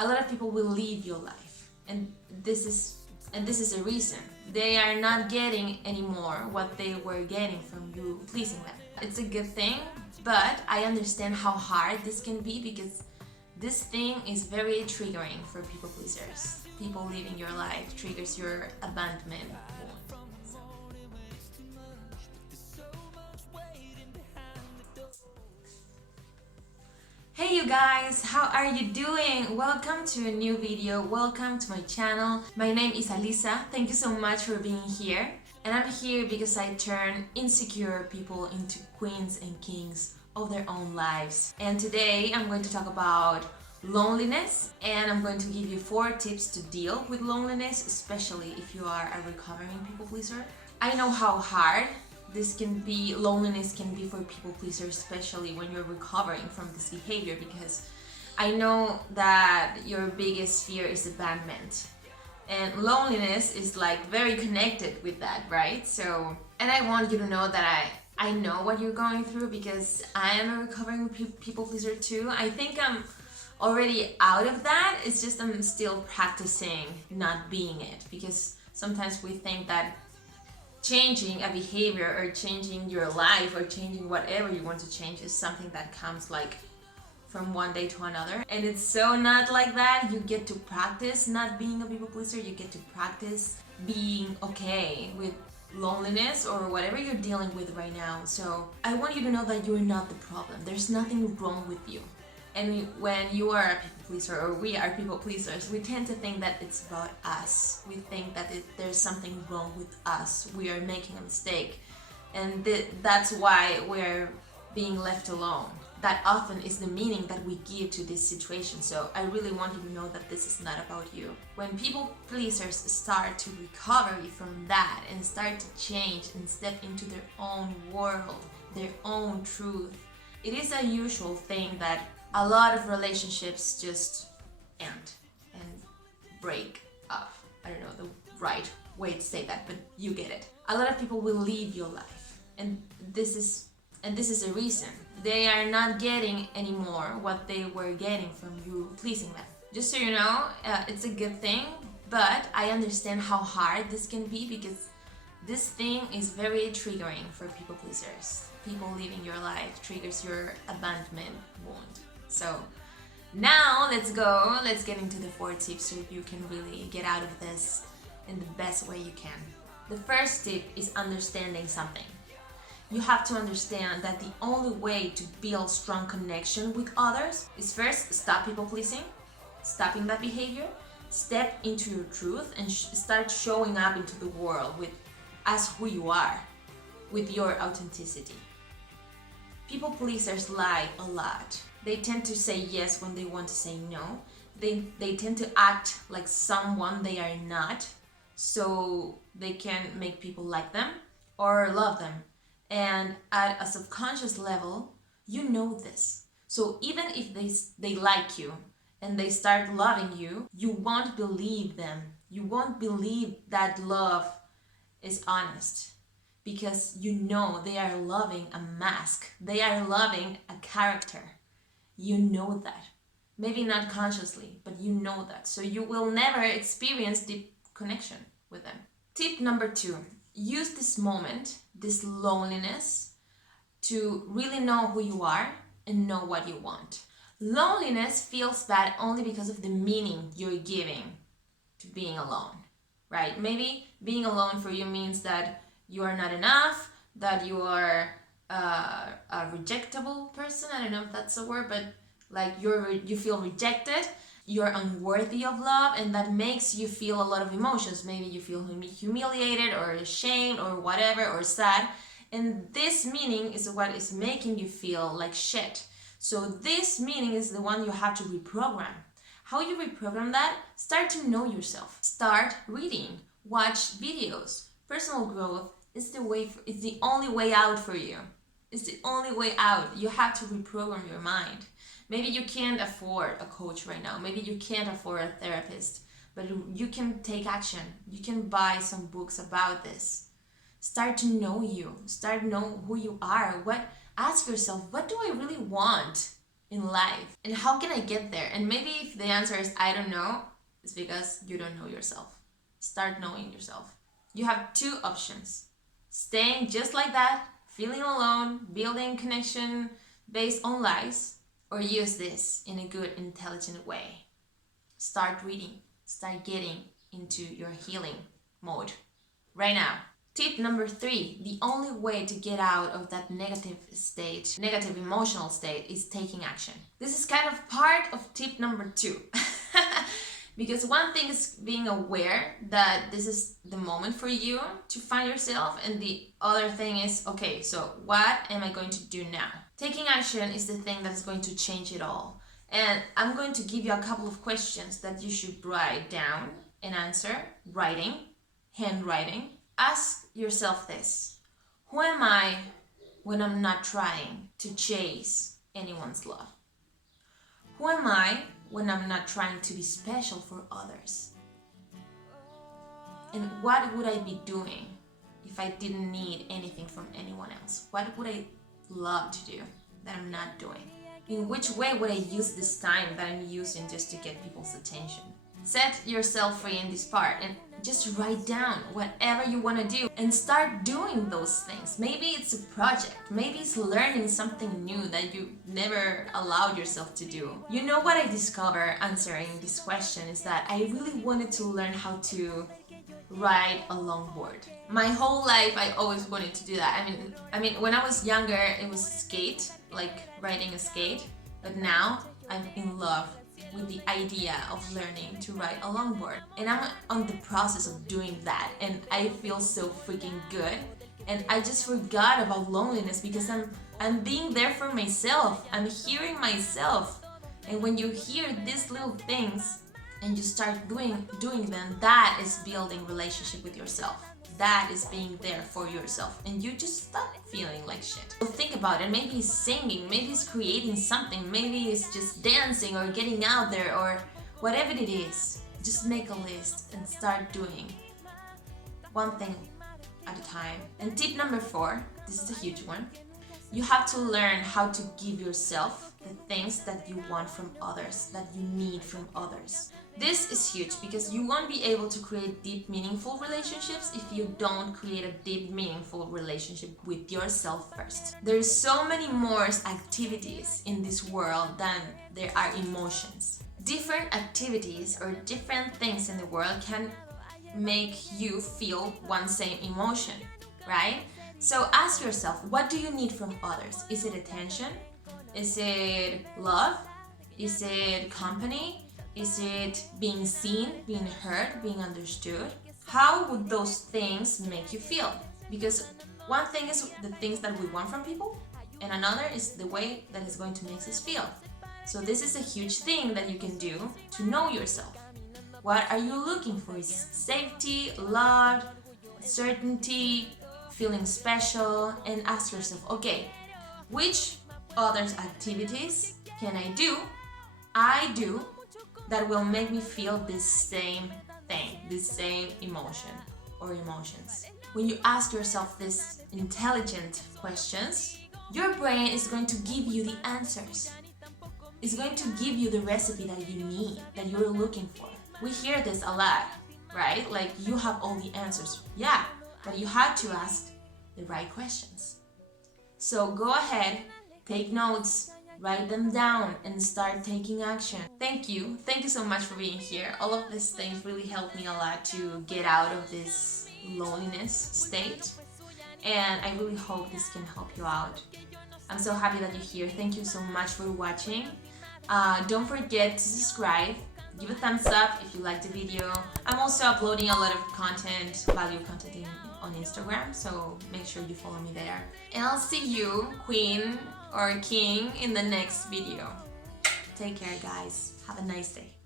a lot of people will leave your life, and this is a reason. They are not getting anymore what they were getting from you pleasing them. It's a good thing, but I understand how hard this can be because this thing is very triggering for people pleasers. People leaving your life triggers your abandonment wound. Hey you guys, how are you doing? Welcome to a new video, welcome to my channel. My name is Alisa, thank you so much for being here. And I'm here because I turn insecure people into queens and kings of their own lives. And today I'm going to talk about loneliness, and I'm going to give you 4 tips to deal with loneliness, especially if you are a recovering people pleaser. I know how hard loneliness can be for people pleasers, especially when you're recovering from this behavior, because I know that your biggest fear is abandonment. And loneliness is like very connected with that, right? So, and I want you to know that I know what you're going through because I am a recovering people pleaser too. I think I'm already out of that. It's just I'm still practicing not being it, because sometimes we think that changing a behavior or changing your life or changing whatever you want to change is something that comes like from one day to another, and it's so not like that. You get to practice not being a people pleaser. You get to practice being okay with loneliness or whatever you're dealing with right now. So I want you to know that you're not the problem. There's nothing wrong with you. And when you are a people pleaser, or we are people pleasers, we tend to think that it's about us. We think that there's something wrong with us. We are making a mistake. And that's why we're being left alone. That often is the meaning that we give to this situation. So I really want you to know that this is not about you. When people pleasers start to recover from that and start to change and step into their own world, their own truth, it is a usual thing that a lot of relationships just end and break up. I don't know the right way to say that, but you get it. A lot of people will leave your life, and this is a reason. They are not getting anymore what they were getting from you pleasing them. Just so you know, it's a good thing, but I understand how hard this can be because this thing is very triggering for people pleasers. People leaving your life triggers your abandonment wound. So now let's get into the 4 tips so you can really get out of this in the best way you can. The first tip is understanding something. You have to understand that the only way to build strong connection with others is first stop people pleasing, stopping that behavior, step into your truth, and start showing up into the world as who you are, with your authenticity. People pleasers lie a lot. They tend to say yes when they want to say no. They tend to act like someone they are not, so they can make people like them or love them. And at a subconscious level, you know this. So even if they like you and they start loving you, you won't believe them. You won't believe that love is honest, because you know they are loving a mask. They are loving a character. You know that. Maybe not consciously, but you know that. So you will never experience deep connection with them. Tip number 2. Use this moment, this loneliness, to really know who you are and know what you want. Loneliness feels bad only because of the meaning you're giving to being alone, right? Maybe being alone for you means that you are not enough, that you are a rejectable person. I don't know if that's a word, but like you feel rejected, you're unworthy of love, and that makes you feel a lot of emotions. Maybe you feel humiliated or ashamed or whatever, or sad, and this meaning is what is making you feel like shit. So this meaning is the one you have to reprogram. How you reprogram that? Start to know yourself. Start reading, watch videos. Personal growth is it's the only way out for you. It's the only way out. You have to reprogram your mind. Maybe you can't afford a coach right now. Maybe you can't afford a therapist, but you can take action. You can buy some books about this. Start to know you. Start to know who you are. Ask yourself, what do I really want? in life. And how can I get there? And maybe if the answer is I don't know, it's because you don't know yourself. Start knowing yourself. You have two options. Staying just like that, feeling alone, building connection based on lies, or use this in a good, intelligent way. Start reading. Start getting into your healing mode right now. Tip number 3, the only way to get out of that negative emotional state, is taking action. This is kind of part of tip number 2. Because one thing is being aware that this is the moment for you to find yourself, and the other thing is, okay, so what am I going to do now? Taking action is the thing that is going to change it all. And I'm going to give you a couple of questions that you should write down and answer. Handwriting. Ask yourself this: who am I when I'm not trying to chase anyone's love? Who am I when I'm not trying to be special for others? And what would I be doing if I didn't need anything from anyone else? What would I love to do that I'm not doing? In which way would I use this time that I'm using just to get people's attention? Set yourself free in this part and just write down whatever you want to do and start doing those things. Maybe it's a project, maybe it's learning something new that you never allowed yourself to do. You know what I discovered answering this question is that I really wanted to learn how to ride a longboard. My whole life I always wanted to do that. I mean when I was younger it was skate, like riding a skate, but now I'm in love with the idea of learning to ride a longboard, and I'm on the process of doing that, and I feel so freaking good, and I just forgot about loneliness because I'm being there for myself. I'm hearing myself, and when you hear these little things and you start doing them, that is building relationship with yourself. That is being there for yourself, and you just stop feeling like shit. So think about it. Maybe it's singing, maybe it's creating something, maybe it's just dancing or getting out there or whatever it is. Just make a list and start doing one thing at a time. And tip number 4, this is a huge one. You have to learn how to give yourself the things that you want from others, that you need from others. This is huge because you won't be able to create deep, meaningful relationships if you don't create a deep, meaningful relationship with yourself first. There's so many more activities in this world than there are emotions. Different activities or different things in the world can make you feel one same emotion, right? So ask yourself, what do you need from others? Is it attention? Is it love? Is it company? Is it being seen, being heard, being understood? How would those things make you feel? Because one thing is the things that we want from people, and another is the way that it's going to make us feel. So this is a huge thing that you can do to know yourself. What are you looking for? Is safety, love, certainty, feeling special? And ask yourself, okay, which other activities can I do that will make me feel this same thing, this same emotion or emotions? When you ask yourself these intelligent questions, your brain is going to give you the answers. It's going to give you the recipe that you need, that you're looking for. We hear this a lot, right? Like, you have all the answers. Yeah, but you have to ask the right questions. So go ahead, take notes, write them down, and start taking action. Thank you so much for being here. All of these things really helped me a lot to get out of this loneliness state, and I really hope this can help you out. I'm so happy that you're here. Thank you so much for watching. Don't forget to subscribe, give a thumbs up if you liked the video. I'm also uploading a lot of content, value content on Instagram, so make sure you follow me there. And I'll see you, queen or king, in the next video. Take care, guys. Have a nice day.